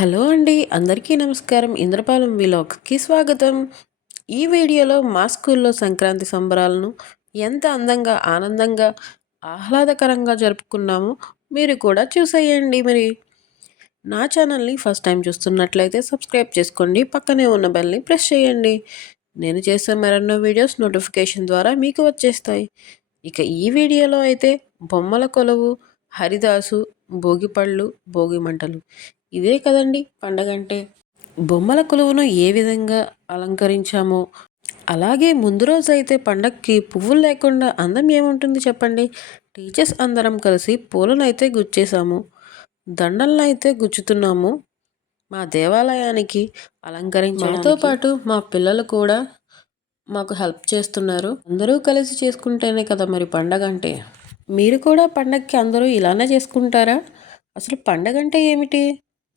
Hello అండి అందరికీ నమస్కారం. ఇంద్రపాలెం విలాగ్కి స్వాగతం. ఈ వీడియోలో మా స్కూల్లో సంక్రాంతి సంబరాలను ఎంత అందంగా ఆనందంగా ఆహ్లాదకరంగా జరుపుకున్నామో మీరు కూడా చూసేయండి మరి. నా ఛానల్ని ఫస్ట్ టైం చూస్తున్నట్లయితే సబ్స్క్రైబ్ చేసుకోండి పక్కనే ఉన్న బెల్ని ప్రెస్ చేయండి. నేను చేసే మరెన్నో వీడియోస్ నోటిఫికేషన్ ద్వారా మీకు వచ్చేస్తాయి. ఇక ఈ వీడియోలో అయితే బొమ్మల కొలువు హరిదాసు భోగిపళ్ళు భోగి మంటలు ఇదే కదండి పండగంటే. బొమ్మల కొలువును ఏ విధంగా అలంకరించామో. అలాగే ముందు రోజు అయితే పండగకి పువ్వులు లేకుండా అందం ఏముంటుంది చెప్పండి. టీచర్స్ అందరం కలిసి పూలను అయితే గుచ్చేసాము దండలను అయితే గుచ్చుతున్నాము. మా దేవాలయానికి అలంకరించడంతో పాటు మా పిల్లలు కూడా మాకు హెల్ప్ చేస్తున్నారు. అందరూ కలిసి చేసుకుంటేనే కదా మరి పండగ అంటే మీరు కూడా పండగకి అందరూ ఇలానే చేసుకుంటారా? అసలు పండగ అంటే ఏమిటి?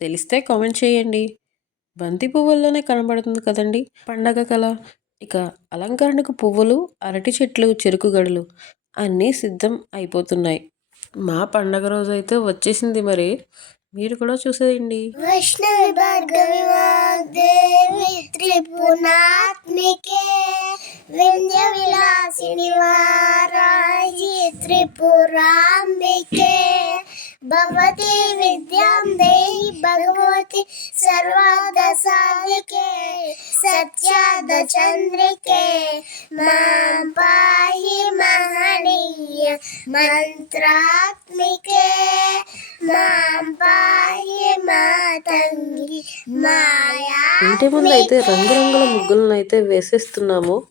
తెలిస్తే కామెంట్ చేయండి. బంతి పువ్వుల్లోనే కనబడుతుంది కదండి. పండగ కళ ఇక అలంకరణకు పువ్వులు అరటి చెట్లు చెరుకు గడలు అన్నీ సిద్ధం అయిపోతున్నాయి. మా పండగ రోజు అయితే వచ్చేసింది మరి. మీరు కూడా చూసేయండి. వైష్ణవి త్రిపురాంబికే దేహి భగవతి సర్వాద సాధికే సత్యాద చంద్రికే మాం పాహి మహనీయ మంత్రాత్మికే మాం పాహి మాతంగి మాయా ఇంటి ముందు అయితే రంగురంగుల ముగ్గులను అయితే వేసేస్తున్నాము.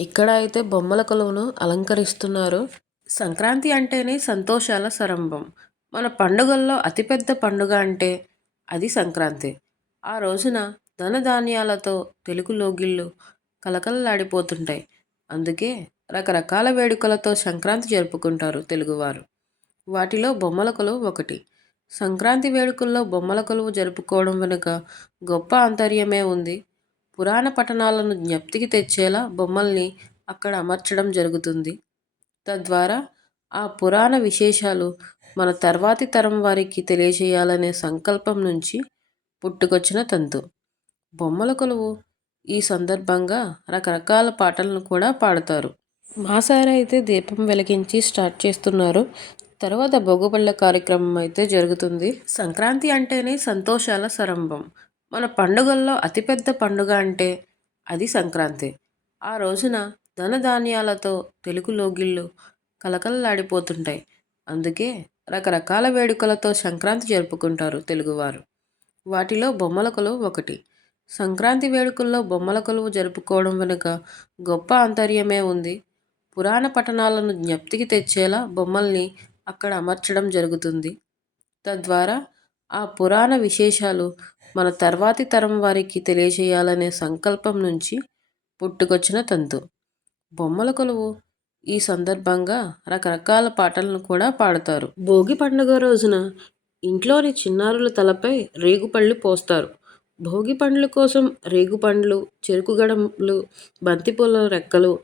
ఇక్కడ అయితే బొమ్మల కొలువును అలంకరిస్తున్నారు. సంక్రాంతి అంటేనే సంతోషాల సరంభం. మన పండుగల్లో అతిపెద్ద పండుగ అంటే అది సంక్రాంతి. ఆ రోజున ధనధాన్యాలతో తెలుగు లోగిళ్ళు కలకలలాడిపోతుంటాయి అందుకే రకరకాల వేడుకలతో సంక్రాంతి జరుపుకుంటారు తెలుగువారు. వాటిలో బొమ్మల కొలువు ఒకటి. సంక్రాంతి వేడుకల్లో బొమ్మల కొలువు జరుపుకోవడం వెనుక గొప్ప ఆంతర్యమే ఉంది. పురాణ పట్టణాలను జ్ఞప్తికి తెచ్చేలా బొమ్మల్ని అక్కడ అమర్చడం జరుగుతుంది. తద్వారా ఆ పురాణ విశేషాలు మన తర్వాతి తరం వారికి తెలియజేయాలనే సంకల్పం నుంచి పుట్టుకొచ్చిన తంతు. బొమ్మల కొలువు. ఈ సందర్భంగా రకరకాల పాటలను కూడా పాడతారు. మా సార్ అయితే దీపం వెలిగించి స్టార్ట్ చేస్తున్నారు. తర్వాత బొగ్గుపళ్ళ కార్యక్రమం అయితే జరుగుతుంది. సంక్రాంతి అంటేనే సంతోషాల సరంభం. మన పండుగల్లో అతిపెద్ద పండుగ అంటే అది సంక్రాంతి. ఆ రోజున ధనధాన్యాలతో తెలుగు లోగిళ్ళు కలకలలాడిపోతుంటాయి అందుకే రకరకాల వేడుకలతో సంక్రాంతి జరుపుకుంటారు తెలుగువారు. వాటిలో బొమ్మల కొలువు ఒకటి. సంక్రాంతి వేడుకల్లో బొమ్మల కొలువు జరుపుకోవడం వెనుక గొప్ప ఆంతర్యమే ఉంది. పురాణ పట్టణాలను జ్ఞప్తికి తెచ్చేలా బొమ్మల్ని అక్కడ అమర్చడం జరుగుతుంది. తద్వారా ఆ పురాణ విశేషాలు మన తర్వాతి తరం వారికి తెలియజేయాలనే సంకల్పం నుంచి పుట్టుకొచ్చిన తంతు. బొమ్మల కొలువు ఈ సందర్భంగా రకరకాల పాటలను కూడా పాడతారు. భోగి పండుగ రోజున ఇంట్లోని చిన్నారుల తలపై రేగుపళ్ళు పోస్తారు. భోగి పండ్ల కోసం రేగుపండ్లు చెరుకుగడలు బంతిపూల రెక్కలు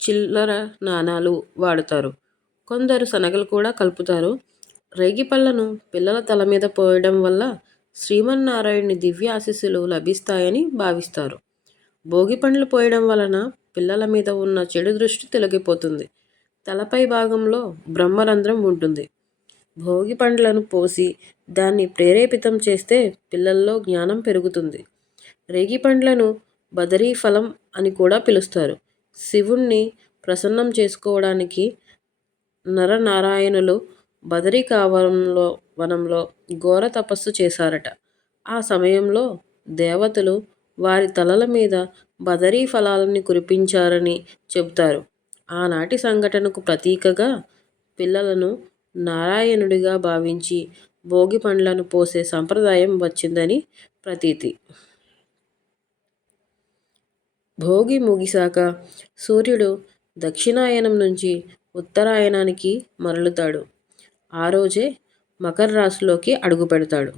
చిల్లర నాణాలు వాడతారు. కొందరు శనగలు కూడా కలుపుతారు. రేగిపళ్ళను పిల్లల తల మీద పోయడం వల్ల శ్రీమన్నారాయణుని దివ్య ఆశీస్సులు లభిస్తాయని భావిస్తారు. భోగి పండ్లు పోయడం వలన పిల్లల మీద ఉన్న చెడు దృష్టి తొలగిపోతుంది. తలపై భాగంలో బ్రహ్మరంధ్రం ఉంటుంది. భోగి పండ్లను పోసి దాన్ని ప్రేరేపితం చేస్తే పిల్లల్లో జ్ఞానం పెరుగుతుంది. రేగి పండ్లను బదరీ ఫలం అని కూడా పిలుస్తారు. శివుణ్ణి ప్రసన్నం చేసుకోవడానికి నరనారాయణులు బదరికావనంలో వనంలో ఘోర తపస్సు చేశారట. ఆ సమయంలో దేవతలు వారి తలల మీద బదరీ ఫలాలని కురిపించారని చెబుతారు. ఆనాటి సంఘటనకు ప్రతీకగా పిల్లలను నారాయణుడిగా భావించి భోగి పండ్లను పోసే సంప్రదాయం వచ్చిందని ప్రతీతి. భోగి ముగిశాక సూర్యుడు దక్షిణాయనం నుంచి ఉత్తరాయణానికి మరలుతాడు. ఆ రోజే మకర రాశిలోకి అడుగు పెడతాడు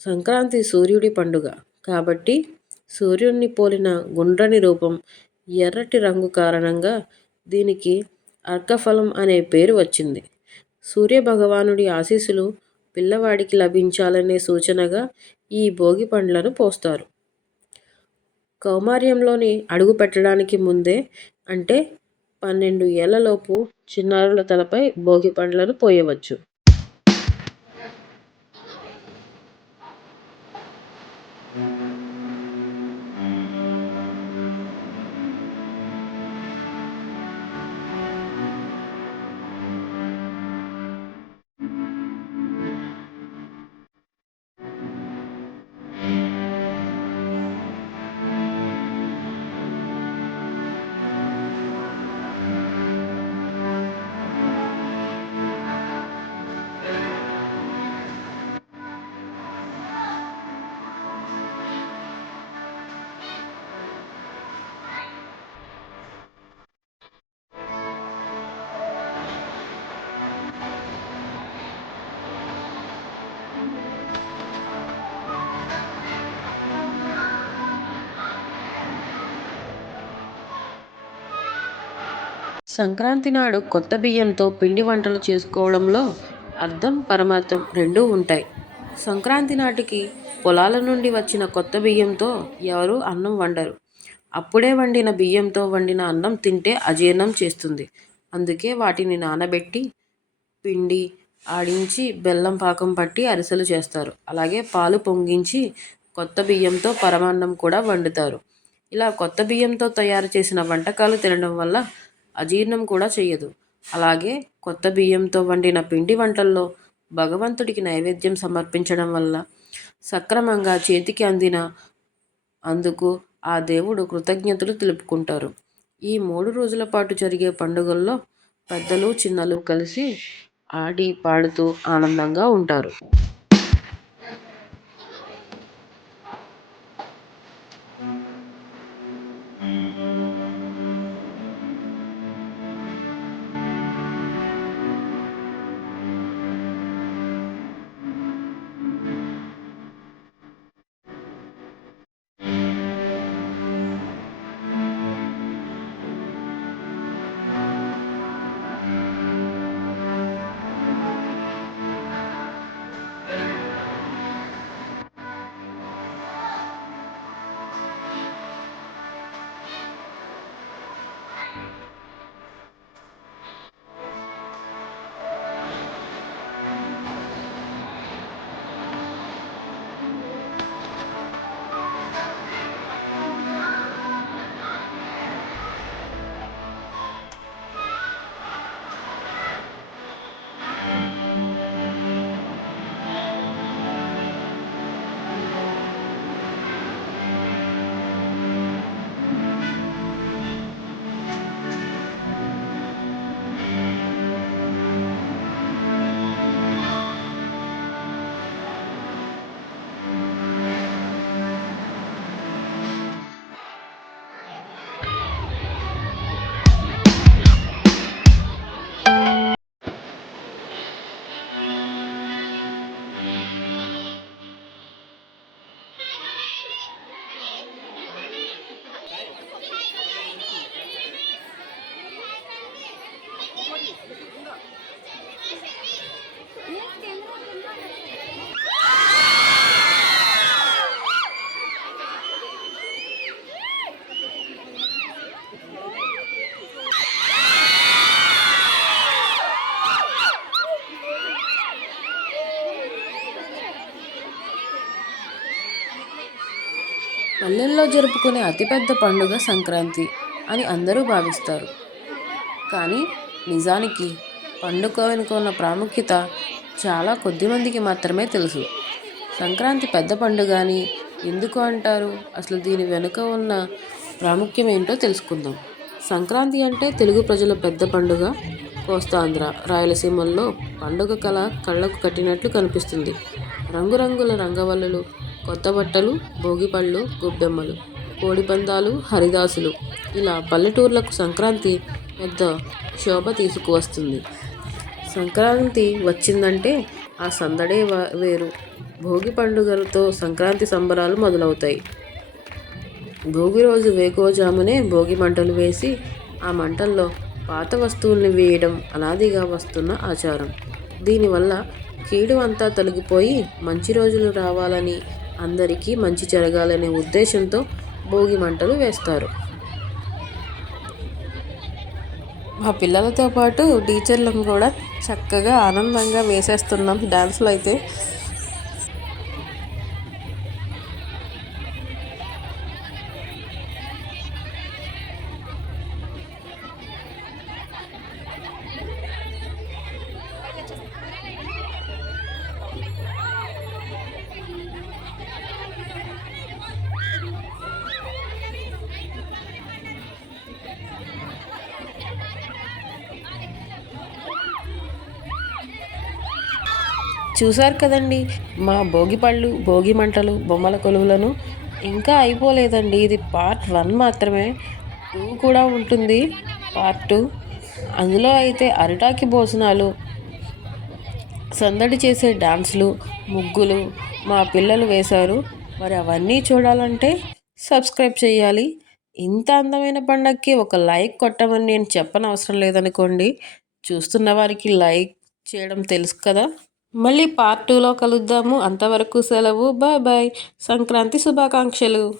సంక్రాంతి సూర్యుడి పండుగ కాబట్టి సూర్యుడిని పోలిన గుండ్రని రూపం ఎర్రటి రంగు కారణంగా దీనికి అర్కఫలం అనే పేరు వచ్చింది. సూర్యభగవానుడి ఆశీస్సులు పిల్లవాడికి లభించాలనే సూచనగా ఈ భోగి పండ్లను పోస్తారు. కౌమార్యంలోని అడుగు పెట్టడానికి ముందే అంటే పన్నెండు ఏళ్ళలోపు చిన్నారుల తలపై భోగి పండ్లను పోయవచ్చు. సంక్రాంతి నాడు కొత్త బియ్యంతో పిండి వంటలు చేసుకోవడంలో అర్థం పరమార్థం రెండూ ఉంటాయి. సంక్రాంతి నాటికి పొలాల నుండి వచ్చిన కొత్త బియ్యంతో ఎవరు అన్నం వండరు. అప్పుడే వండిన బియ్యంతో వండిన అన్నం తింటే అజీర్ణం చేస్తుంది. అందుకే వాటిని నానబెట్టి పిండి ఆడించి బెల్లం పాకం పట్టి అరిసెలు చేస్తారు. అలాగే పాలు పొంగించి కొత్త బియ్యంతో పరమాన్నం కూడా వండుతారు. ఇలా కొత్త బియ్యంతో తయారు చేసిన వంటకాలు తినడం వల్ల అజీర్ణం కూడా చేయదు అలాగే కొత్త బియ్యంతో వండిన పిండి వంటల్లో భగవంతుడికి నైవేద్యం సమర్పించడం వల్ల సక్రమంగా చేతికి అందిన అందుకు ఆ దేవుడు కృతజ్ఞతలు తెలుపుకుంటారు. ఈ మూడు రోజుల పాటు జరిగే పండుగల్లో పెద్దలు చిన్నలు కలిసి ఆడి పాడుతూ ఆనందంగా ఉంటారు. జరుపుకునే అతిపెద్ద పండుగ సంక్రాంతి అని అందరూ భావిస్తారు. కానీ నిజానికి పండుగ వెనుక ఉన్న ప్రాముఖ్యత చాలా కొద్ది మందికి మాత్రమే తెలుసు. సంక్రాంతి పెద్ద పండుగ అని ఎందుకు అంటారు? అసలు దీని వెనుక ఉన్న ప్రాముఖ్యం ఏంటో తెలుసుకుందాం. సంక్రాంతి అంటే తెలుగు ప్రజల పెద్ద పండుగ. కోస్తాంధ్ర రాయలసీమల్లో పండుగ కళ కళ్ళకు కట్టినట్లు కనిపిస్తుంది. రంగురంగుల రంగవల్లులు కొత్త బట్టలు భోగిపళ్ళు గొబ్బెమ్మలు కోడిపందాలు హరిదాసులు. ఇలా పల్లెటూర్లకు సంక్రాంతి పెద్ద శోభ తీసుకువస్తుంది. సంక్రాంతి వచ్చిందంటే ఆ సందడే వేరు. భోగి పండుగలతో సంక్రాంతి సంబరాలు మొదలవుతాయి. భోగి రోజు వేకోజామునే భోగి మంటలు వేసి ఆ మంటల్లో పాత వస్తువుల్ని వేయడం అనాదిగా వస్తున్న ఆచారం. దీనివల్ల కీడు అంతా తొలగిపోయి మంచి రోజులు రావాలని అందరికీ మంచి జరగాలనే ఉద్దేశంతో భోగి మంటలు వేస్తారు. మా పిల్లలతో పాటు టీచర్లను కూడా చక్కగా ఆనందంగా వేసేస్తున్నాం. డ్యాన్స్లో అయితే చూశారు కదండి. మా భోగి పళ్ళు భోగి మంటలు బొమ్మల కొలువులను ఇంకా అయిపోలేదండి. ఇది పార్ట్ వన్ మాత్రమే. టూ కూడా ఉంటుంది. Part two. అందులో అయితే అరిటాకి భోజనాలు సందడి చేసే డాన్సులు ముగ్గులు మా పిల్లలు వేశారు. మరి అవన్నీ చూడాలంటే సబ్స్క్రైబ్ చేయాలి. ఇంత అందమైన పండగకి ఒక లైక్ కొట్టమని నేను చెప్పనవసరం లేదనుకోండి. చూస్తున్న వారికి లైక్ చేయడం తెలుసు కదా. మళ్ళీ పార్ట్ టూలో కలుద్దాము. అంతవరకు సెలవు. బాయ్ బాయ్ సంక్రాంతి శుభాకాంక్షలు.